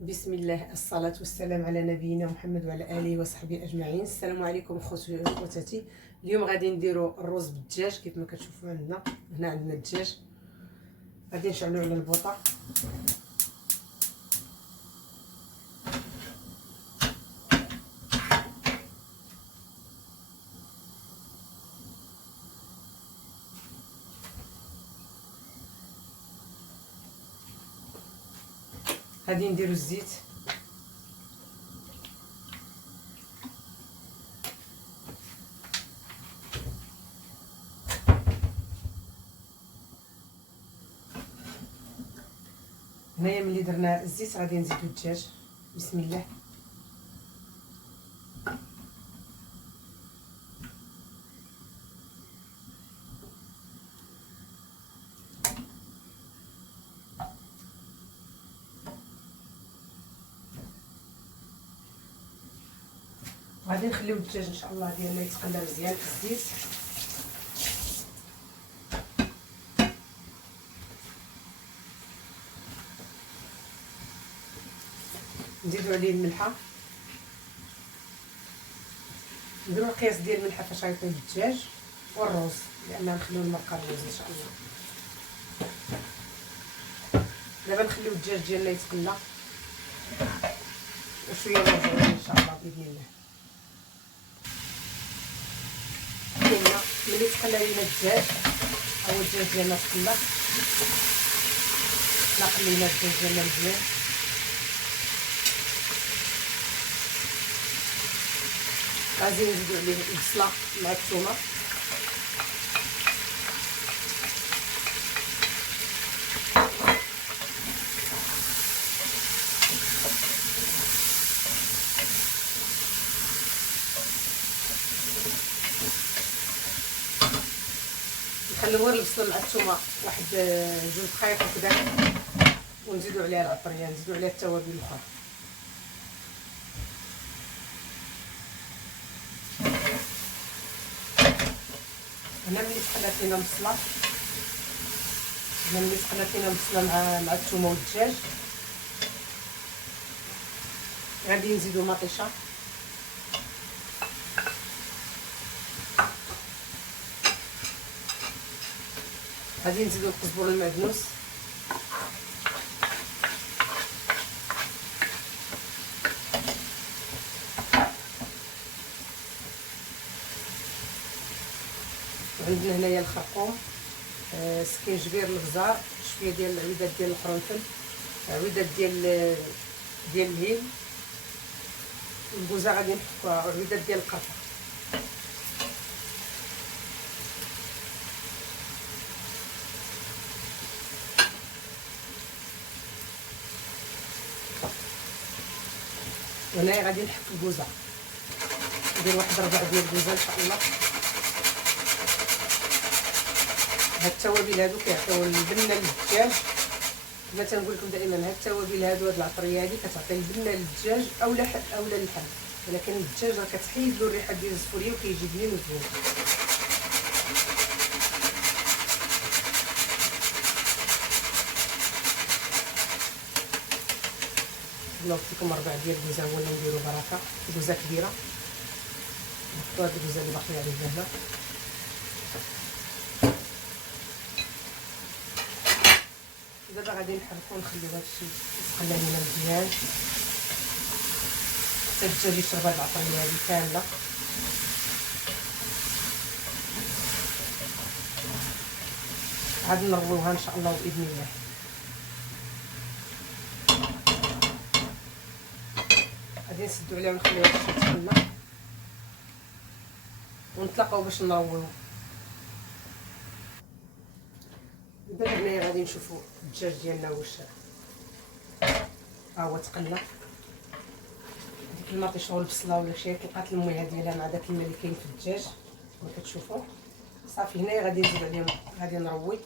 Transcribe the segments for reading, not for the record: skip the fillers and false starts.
بسم الله، الصلاة والسلام على نبينا محمد وعلى آله وصحبه أجمعين. السلام عليكم خواتاتي. اليوم غادي نديرو الرز بالدجاج كيف ما كتشوفوا هنا عندنا الدجاج. غادي نشعلو على البوطة. غادي نديرو الزيت، هنايا ملي درنا الزيت غادي نزيدو الدجاج. بسم الله. غادي نخليو الدجاج ان شاء الله ديالنا يتقلى مزيان في الزيت. نزيدو عليه الملحه، نديرو القياس ديال الملحه فاش غيطيب الدجاج والرز، لان نخليو المرقه الرز ان شاء الله. دابا نخليو الدجاج ديالنا يتقلى وشويه نرجعو ان شاء الله باذن الله. كاينه ملي تقلى لينا الدجاج، هو الدجاج ديالنا تقلى، قلينا الدجاج ديالنا مزيان. غادي نزيدو عليه البصله مع الثومه، نخليو غير البصله مع الثومه واحد 2 دقائق هكذا، ونزيدو عليها العطريه، نزيدو عليها التوابل الاخرى. هنا ملي تقلات لينا البصله، مع الثومه والدجاج، غادي نزيدو مطيشه، غادي نزيدو القزبر المعدنوس، وعندنا هنايا الخرقوم، سكينجبير، البزار، شويه ديال العويدات ديال القرنفل، عويدات ديال الهيل، الكوزه غادي نحطوها، عويدات ديال القرفه. وهنايا غادي نحك الكوزه، ندير واحد 4 ديال الكوزه ان شاء الله. هاد التوابل هادو كيعطيو البنه للدجاج، كما تنقول لكم دائما هاد التوابل هادو، هاد العطريه هادي كتعطي البنه للدجاج اولا للحم، ولكن الدجاج راه كتحيد له الريحه ديال الزفوريه وكيجي بنين وزوين. كما قلت لكم 4 ديال الكوزه هو اللي نديرو بركه، كوزه كبيره، نحطو هاد الكوزه اللي باقيه عليها هنا. دابا غادي نحركو ونخليو هادشي يتقلى لينا مزيان حتى الدجاج يشرب هاد العطريه هادي كامله. غادي نرويوها ان شاء الله باذن الله. غادي نسدو عليها ونخليوها تتقلى ونتلاقاو باش نرويو. دابا هنايا غادي نشوفو الدجاج ديالنا واش ها هو تقلى. ديك المطيشه والبصله ولا شي طلقات المويه ديالها مع داك الماء اللي كاين في الدجاج كما كتشوفوا. صافي هنايا غادي نزيد عليهم، غادي نروي،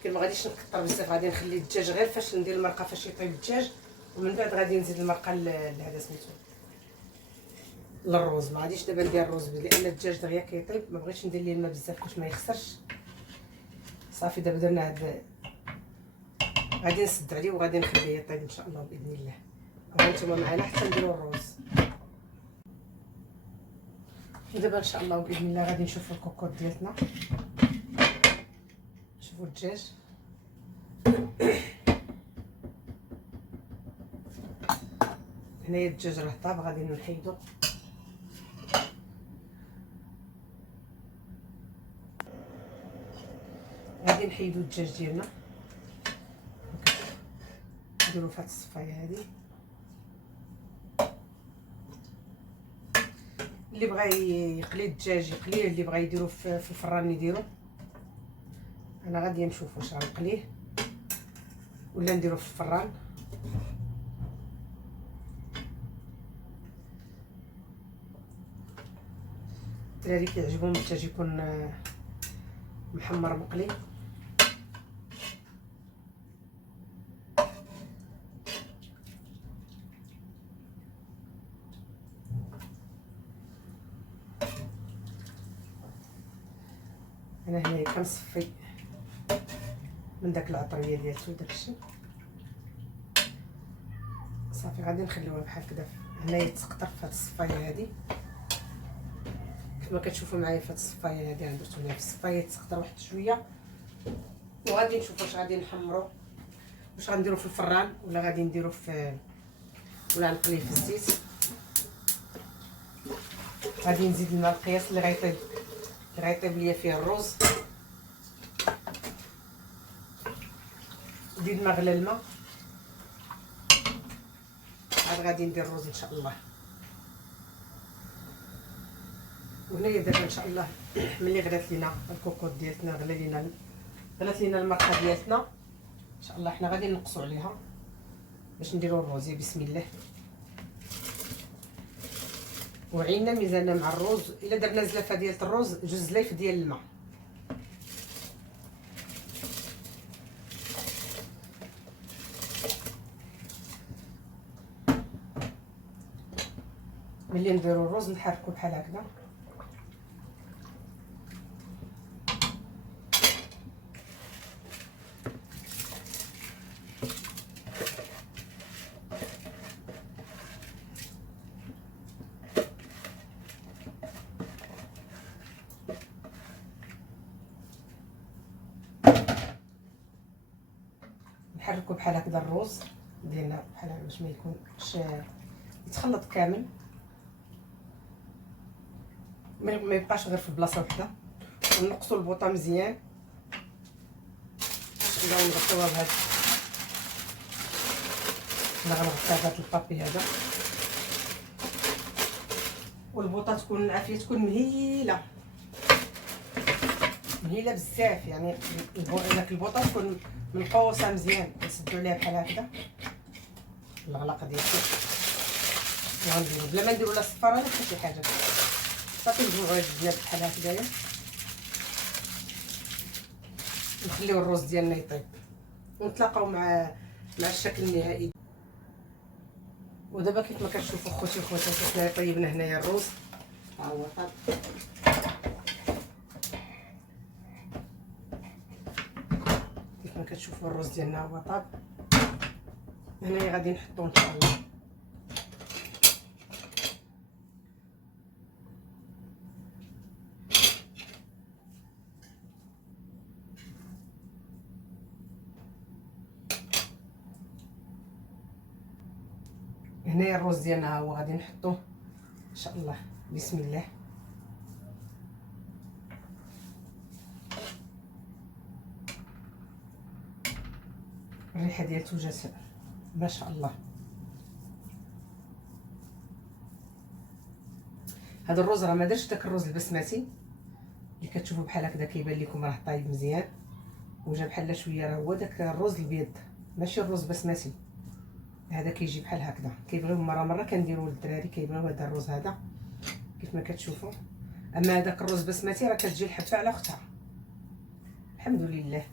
لكن ما غاديش نكثر بزاف، غادي نخلي الدجاج غير فاش ندير المرقه فاش يطيب الدجاج، ومن بعد غادي نزيد المرقه لهذا سميتو للرز. ما غاديش دابا ندير الرز لان الدجاج دغيا كيطيب، ما بغيتش ندير ليه الماء بزاف باش ما يخسرش. صافي دابا درنا هاد، غادي نسد عليه وغادي نخليه يطيب ان شاء الله باذن الله. وهانتوما معنا حتى نديرو الروز. ودابا ان شاء الله باذن الله غادي نشوفوا الكوكوط ديالتنا. شوفوا الدجاج هنايا الدجاج راه طاب، غادي نحيدو. غادي نحيدو الدجاج ديالنا، نديرو في هاد الصفايه هادي. اللي بغى يقلي الدجاج يقليه، اللي بغى يديرو في الفران يديرو. انا غادي نشوف واش غنقليه ولا نديرو في الفران. الدراري كيعجبهم الدجاج يكون محمر مقلي. انا هنايا كنصفي من داك العطريه ديالتو داكشي صافي. غادي نخليوها بحال كدا هنايا تسقطر في هاد الصفايه هادي كما كتشوفوا معايا. في هاد الصفايه هادي درتو ليها في الصفايه تسقطر واحد شويه، وغادي نشوف واش غادي نحمرو، واش غنديرو في الفران ولا غادي نديرو في ولا نقليه في الزيت. غادي نزيد الماء القياس اللي غيطيب ليا فيه الروز. زيد ما غلى الماء عاد غادي ندير الروز ان شاء الله. وهنايا دابا ان شاء الله ملي غلات لينا الكوكوط ديالتنا، غلات لينا المرقه ديالتنا ان شاء الله، حنا غادي نقصوا عليها باش نديروا الروز. بسم الله. وعينا ميزاننا مع الروز. الا درنا زلافه ديال الروز، جوج زلايف ديال الماء. ملي نديرو الروز نحركو بحال هكذا. نحركو بحال هكذا الروز ديالنا بحال هكا باش ما يكونش يتخلط كامل، ما يبقاش غير في بلاصه وحده. ونقصوا البوطه مزيان. نبداو نغطيوها بهاد، انا غنغطيها بهاد البابي هذا. والبوطه تكون العافيه تكون مهيله مهيله بزاف، يعني داك البوطه تكون منقوصه مزيان. نسدو عليها بحال هكذا الغلاقه ديالها، وغنديرو بلا ما نديرو لا صفاره لا حتى شي حاجه. صافي نجيبو غير الجناب بحال هكذايا، نخليو الروز ديالنا يطيب ونتلاقاو مع الشكل النهائي. ودابا كيف ما كتشوفوا خوتي وخواتاتي حنا طيبنا هنايا الروز، ها هو طاب. كيف ما كتشوفوا الروز ديالنا هو طاب. هنايا غادي نحطو ان شاء الله هنايا الروز ديالنا هو غادي نحطوه ان شاء الله. بسم الله. الريحه ديالته جات ما شاء الله. هذا الروز راه ما درتش داك الروز البسمتي اللي كتشوفوا بحال هكذا كيبان لكم راه طايب مزيان وجا بحال شويه، راه هو داك الروز البيض ماشي الروز بسمتي. هذا كيجي بحال هكذا. كيبغيو مره كنديروا للدراري كيبغيو هذا الروز هذا كيف ما كتشوفوا. اما هذاك الروز بسمتي راه كتجي الحبه على اختها. الحمد لله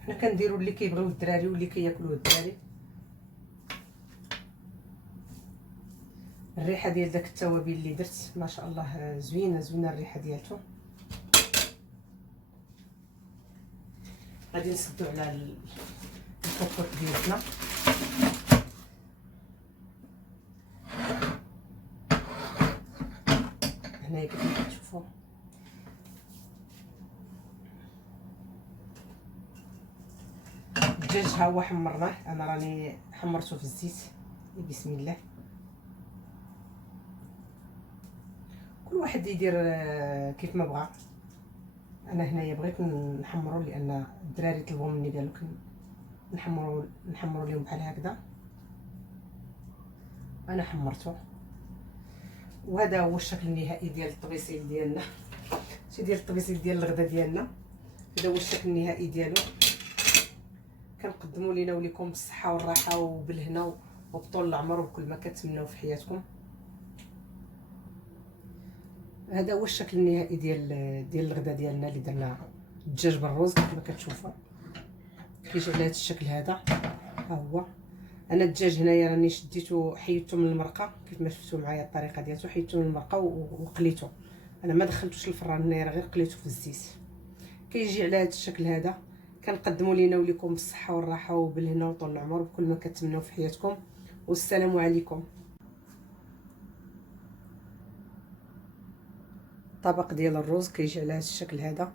حنا كنديروا اللي كيبغيو الدراري واللي كياكلوه الدراري. الريحه ديال داك التوابل اللي درت ما شاء الله زوينه الريحه ديالته. غادي نسدو على الكوكوط ديالنا. هنايا كيف ما كتشوفوا. الدجاج ها هو حمرناه، انا راني حمرته في الزيت. بسم الله. كل واحد يدير كيف ما بغى. انا هنايا بغيت نحمرو لان الدراري طلبوا مني قالوا نحمرو لهم بحال هكذا. انا حمرته، وهذا هو الشكل النهائي ديال الطبيسيل ديالنا. شي ديال الطبيسيل ديال الغدا ديالنا، هذا هو الشكل النهائي ديالو. كنقدموا لينا وليكم بالصحه والراحه وبالهنا وبطول العمر وبكل ما كتمناو في حياتكم. هذا هو الشكل النهائي ديال الغدا ديالنا اللي درنا الدجاج بالرز كيف ما كتشوفوا. كيجي على هذا الشكل هذا. ها هو انا الدجاج هنايا راني شديته حيدته من المرقه كيف ما شفتوا معايا الطريقه ديالته. حيدته من المرقه وقليته. انا ما دخلتوش الفران هنايا، غير قليته في الزيت. كيجي على هذا الشكل هذا. كنقدموا لينا وليكم بالصحه والراحه وبالهنا وطول العمر بكل ما كتمناو في حياتكم. والسلام عليكم. طبق ديال الرز كيجي على هذا الشكل هذا.